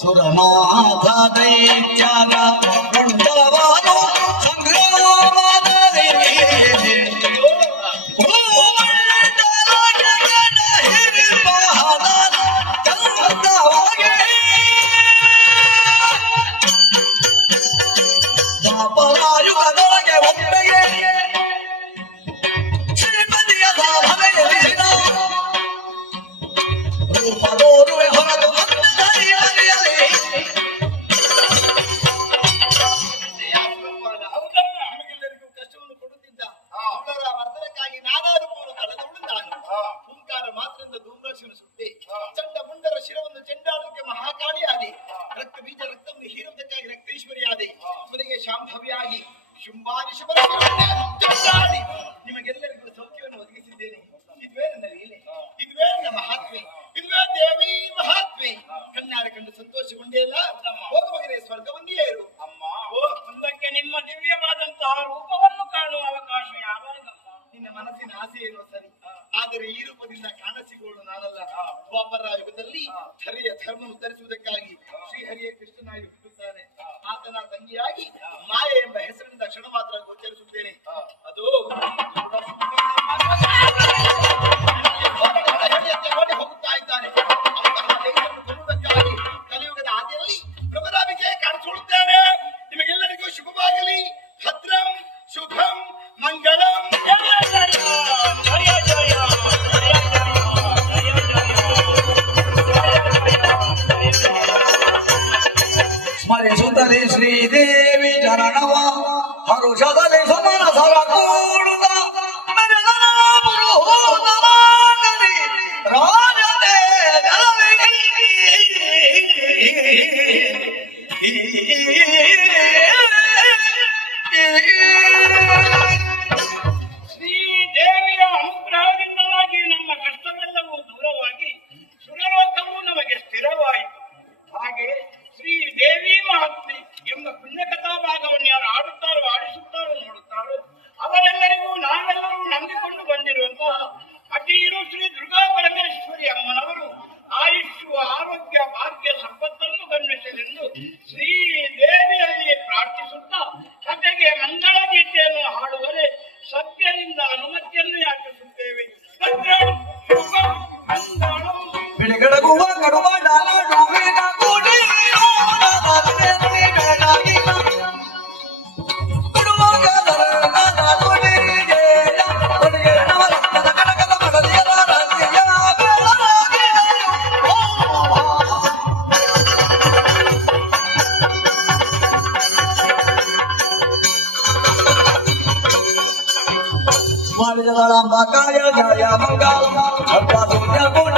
ಸುರನಾಥ ದೈತ್ಯಾಗ ಉಂಡವಾನು ಸಂಗ್ರಾಮದಲ್ಲಿ ದಾಪರಾಯುಗದೊಳಗೆ ಒಮ್ಮೆಗೆ ಶ್ರೀಮತಿಯ ಸಾಧನೆಯಲ್ಲಿನ ರೂಪದೋರುವೆ ಹೊರತು ಚಂಡ ಮುಂಡರ ಶಿರವನ್ನು ಚೆಂಡಾಡಕ್ಕೆ ಮಹಾಕಾಳಿಯಾದಿ ರಕ್ತ ಬೀಜ ರಕ್ತವನ್ನು ಹೀರುವುದಕ್ಕಾಗಿ ರಕ್ತೇಶ್ವರಿಯಾದಿ ಕೊನೆಗೆ ಶಾಂಭವಿಯಾಗಿ ಶುಂಭಾದಿ ಚೆಂಡಾಡಿ ನಿಮಗೆಲ್ಲರಿಗೂ ಸೌಖ್ಯವನ್ನು ಒದಗಿಸಿದ್ದೇನೆ. ಇದುವೇ ನನ್ನ ಲೀಲೆ, ಇದುವೇ ನನ್ನ ಮಹಾತ್ಮೆ, ಇದುವೇ ದೇವಿ ಮಹಾತ್ಮೆ. ಕಣ್ಣಾರೆ ಕಂಡು ಸಂತೋಷಗೊಂಡೇ ಇಲ್ಲ. ಹೋಗುವವರೇ ಸ್ವರ್ಗವನ್ನೇ ಇರು ಅಮ್ಮ. ಮುಂದಕ್ಕೆ ನಿಮ್ಮ ದಿವ್ಯವಾದಂತಹ ರೂಪವನ್ನು ಕಾಣುವ ಅವಕಾಶ ಯಾವಾಗಮ್ಮ? ನಿನ್ನ ಮನಸ್ಸಿನ ಆಸೆ ಏನೋ ಸರಿ, ಆದರೆ ಈ ರೂಪದಿಂದ ಕಾಣಸಿಗೋಳು ನಾನಲ್ಲ. ದ್ವಾಪರ ಯುಗದಲ್ಲಿ ಹರಿಯ ಧರ್ಮ ಉದ್ಧರಿಸುವುದಕ್ಕಾಗಿ ಶ್ರೀಹರಿಯ ಕೃಷ್ಣನಾಗಿ ಹುಟ್ಟುತ್ತಾನೆ. ಆತನ ತಂಗಿಯಾಗಿ ಮಾಯೆ ಎಂಬ ಹೆಸರಿನಿಂದ ಕ್ಷಣ ಮಾತ್ರ ಗೋಚರಿಸುತ್ತೇನೆ. ಅದು ನೋಡಿ ಹೋಗುತ್ತಾ ಇದ್ದಾನೆ. ಕೊಲ್ಲುವುದಕ್ಕಾಗಿ ಕಲಿಯುಗದ ಆದಿಯಲ್ಲಿ ಬ್ರಹ್ಮರಾಮಿಗೆ ಕಾಣಿಸಿಕೊಳ್ಳುತ್ತೇನೆ. ನಿಮಗೆಲ್ಲರಿಗೂ ಶುಭವಾಗಲಿ. ಭದ್ರಂ ಶುಭಂ ಮಂಗಳಂ. ಸ್ಮರಿಸುತ್ತದೆ ಶ್ರೀದೇವಿ ಚರಣವ ಹರುಷದಲ್ಲಿ ಸುಮನಸರ ಕೂಡುತ್ತ ರಾಜತೆ ಶ್ರೀದೇವಿಯ ಅನುಗ್ರಹದಿಂದಾಗಿ ನಮ್ಮ ಕಷ್ಟವೆಲ್ಲವೂ ದೂರವಾಗಿ ಸುರಲೋಕವೂ ನಮಗೆ ಸ್ಥಿರವಾಯಿತು. ಹಾಗೆ ಶ್ರೀದೇವಿ ಮಹಾತ್ಮೆ ಎಂಬ ಪುಣ್ಯಕಥಾ ಭಾಗವನ್ನು ಯಾರು ಆಡುತ್ತಾರೋ, ಆಡಿಸುತ್ತಾರೋ, ನೋಡುತ್ತಾರೋ ಅವರೆಲ್ಲರಿಗೂ ನಾವೆಲ್ಲರೂ ನಂಬಿಕೊಂಡು ಬಂದಿರುವಂತಹ ಅಟೀರು ಶ್ರೀ ದುರ್ಗಾ ಪರಮೇಶ್ವರಿ ಅಮ್ಮನವರು ಆಯುಷ್ಯ ಆರೋಗ್ಯ ಭಾಗ್ಯ ಸಂಪತ್ತನ್ನು ಗಮನಿಸಲೆಂದು ಶ್ರೀದೇವಿಯಲ್ಲಿ ಪ್ರಾರ್ಥಿಸುತ್ತಾ ಕಥೆಗೆ ಮಂಗಳ ಗೀತೆಯನ್ನು ಹಾಡುವರೆ ಸತ್ಯದಿಂದ ಅನುಮತಿಯನ್ನು ಯಾಚಿಸುತ್ತೇವೆ. ಬೆಳಗಡಗುವ ಕಡುವ ಜಯ ಮಂಗಳ